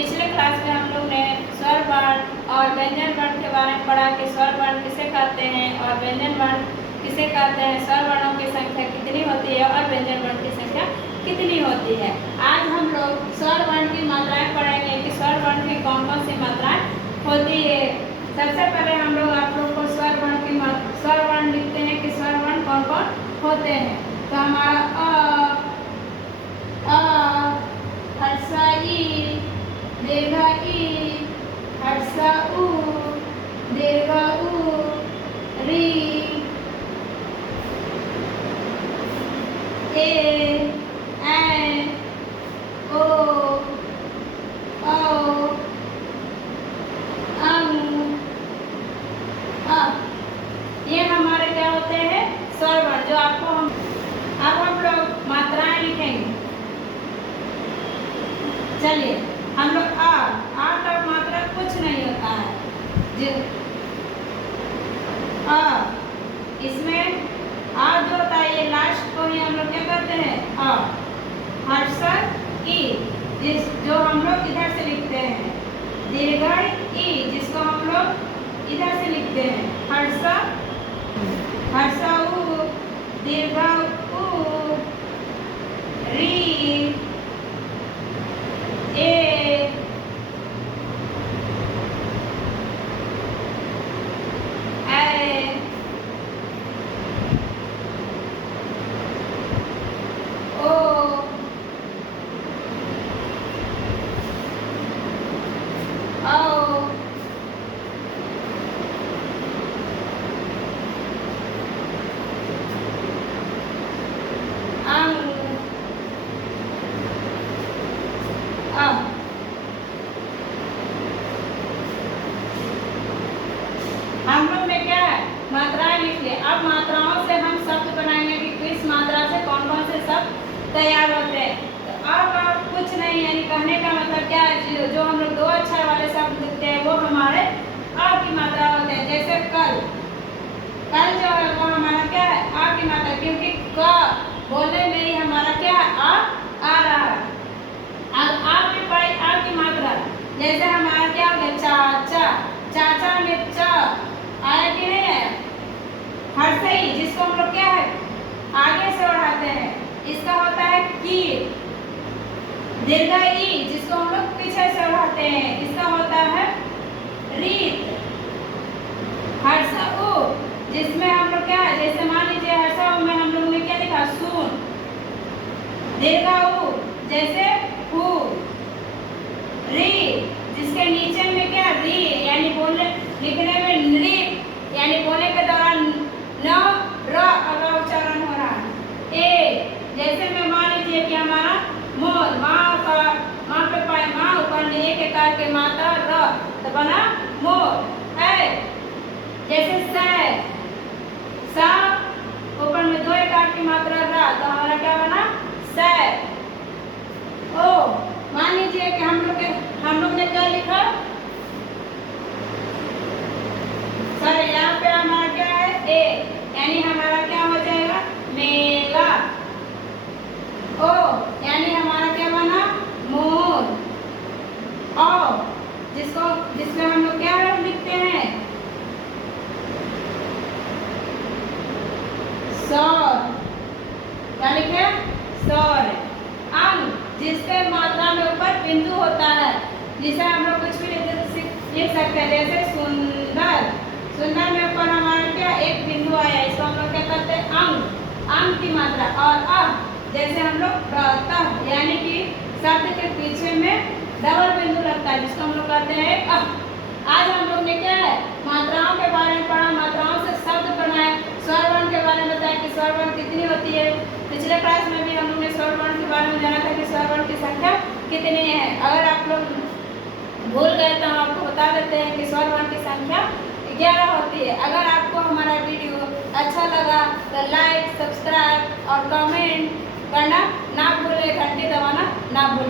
पिछले क्लास में हम लोग ने स्वर वर्ण और व्यंजन वर्ण के बारे में पढ़ा कि स्वर वर्ण किसे कहते हैं और व्यंजन वर्ण किसे कहते हैं, स्वर वर्णों की संख्या कितनी होती है और व्यंजन वर्ण की संख्या कितनी होती है। आज हम लोग स्वर वर्ण की मात्राएं पढ़ेंगे कि स्वर वर्ण की कौन कौन सी मात्राएं होती है। सबसे पहले हम लोग आप लोग को स्वर वर्ण लिखते हैं कि स्वर वर्ण कौन कौन होते हैं। तो हमारा हर्षा ई, दीर्घ ई, हर्षा उ, दीर्घ उ, री, ए, ऐ, ओ, औ, अं, अ। ये हमारे क्या होते हैं स्वर वर्ण, जो आपको हम लोग मात्राएं लिखेंगे। चलिए हम लोग आ का मात्रा कुछ नहीं होता है इसमें आ जो होता है ये लास्ट को ही हम लोग क्या करते हैं आ। हर्षा ई जो हम लोग इधर से लिखते हैं, दीर्घ ई जिसको हम लोग इधर से लिखते हैं, हर्षा उ, दीर्घ उ, री, ए, ऐ, ओ, औ, अं, अ। हम लोग ने क्या है मात्राएं लिख ली। अब मात्राओं से हम शब्द बनाएंगे कि किस मात्रा से कौन कौन से शब्द तैयार होते हैं। तो अब कुछ नहीं, यानी कहने का मतलब क्या है, जो हम लोग दो अक्षर वाले शब्द लिखते हैं वो हमारे आ की मात्रा होते हैं। जैसे कल जो है वो हमारा क्या है आ की मात्रा, क्योंकि क बोलने में ही हमारा क्या है आ रहा है। अब आ में पड़ी आ की मात्रा, जैसे हमारा क्या हो गया चाचा, चाचा में च आया कि नहीं है। हर्षई जिसको हम लोग क्या है आगे से बढ़ाते हैं, इसका होता है कीर। दीर्घ ई जिसको हम लोग पीछे से बढ़ाते हैं, इसका होता है रीत। हर्षा उ जिसमें हम लोग क्या है, जैसे मान लीजिए हर्षा उ में हम लोग ने क्या लिखा सुन। दीर्घ उ जैसे हु। री जिसके नीचे में क्या री यानी बोलने लिखने में नृ यानी बोलने के दौरान न र उच्चारण हो रहा है। ए जैसे में मान लीजिए कि हमारा मोर, माँ पे पाए माँ ऊपर ए के कार के मात्रा र तो बना मोर। है जैसे सा ऊपर में दो एकार की मात्रा रा तो हमारा क्या बना सै। ओ मान लीजिए कि हम लोग ने क्या लिखा, सर यहाँ पे हमारा क्या है ए, यानी हमारा क्या हो जाएगा मेला। ओ यानी हमारा क्या बना मोर। औ जिसमें हम लोग क्या लिखते हैं सौर, क्या लिखे सौर। अंग जिसके मात्रा में ऊपर बिंदु होता है, जिसे हम लोग कुछ भी लिख सकते हैं। जैसे सुंदर, सुंदर में ऊपर हमारा क्या एक बिंदु आया, इसको हम लोग क्या करते हैं अंग, अंग की मात्रा। और जैसे हम लोग प्रतः यानी कि शब्द के पीछे में डबल बिंदु लगता है, जिसको हम लोग कहते हैं आज हम लोग ने क्या है मात्राओं के बारे में पढ़ा, मात्राओं से शब्द बनाए, स्वर वर्ण के बारे में बताया कि स्वर वर्ण कितनी होती है। पिछले क्लास में भी हम लोग ने स्वर वर्ण के बारे में जाना था कि स्वर वर्ण की संख्या कितनी है। अगर आप लोग भूल गए तो हम आपको बता देते हैं कि स्वर वर्ण की संख्या 11 होती है। अगर आपको हमारा वीडियो अच्छा लगा तो लाइक, सब्सक्राइब और कमेंट करना ना भूलें, घंटी दबाना ना भूलें।